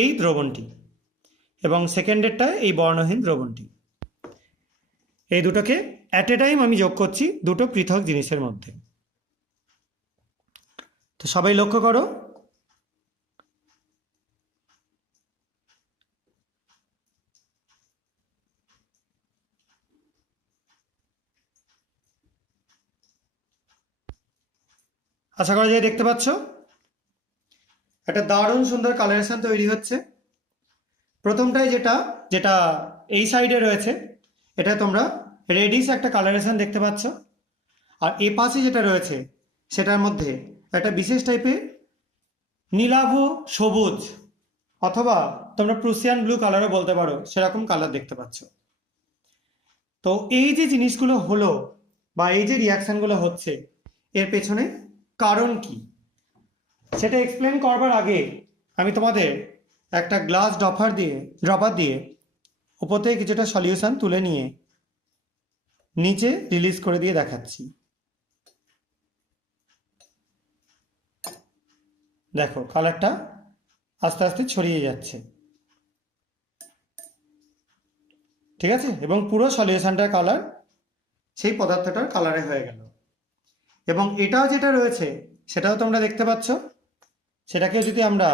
এই দ্রবণটি এবং সেকেন্ডেরটা এই বর্ণহীন দ্রবণটি। এই দুটোকে অ্যাট এ টাইম আমি যোগ করছি দুটো পৃথক জিনিসের মধ্যে। তো সবাই লক্ষ্য করো, আশা করা যায় দেখতে পাচ্ছ একটা দারুণ সুন্দর কালারেশন তৈরি হচ্ছে। প্রথমটাই যেটা যেটা এই সাইডে রয়েছে, এটা তোমরা রেডিশ একটা কালারেশন দেখতে পাচ্ছ, আর এ পাশে যেটা রয়েছে সেটার মধ্যে একটা বিশেষ টাইপের নীলাভ সবুজ অথবা তোমরা প্রুসিয়ান ব্লু কালারও বলতে পারো, সেরকম কালার দেখতে পাচ্ছ। তো এই যে জিনিসগুলো হলো বা এই যে রিয়াকশানগুলো হচ্ছে, এর পেছনে কারণ কি সেটা এক্সপ্লেন করবার আগে আমি তোমাদের একটা গ্লাস ড্রপার দিয়ে উপর থেকে কিছুটা সলিউশন তুলে নিয়ে নিচে রিলিজ করে দিয়ে দেখাচ্ছি। দেখো কালারটা আস্তে আস্তে ছড়িয়ে যাচ্ছে, ঠিক আছে, এবং পুরো সলিউশনটার কালার সেই পদার্থটার কালারে হয়ে গেল। এবং এটাও যেটা রয়েছে সেটাও তোমরা দেখতে পাচ্ছ, সেটাকেও যদি আমরা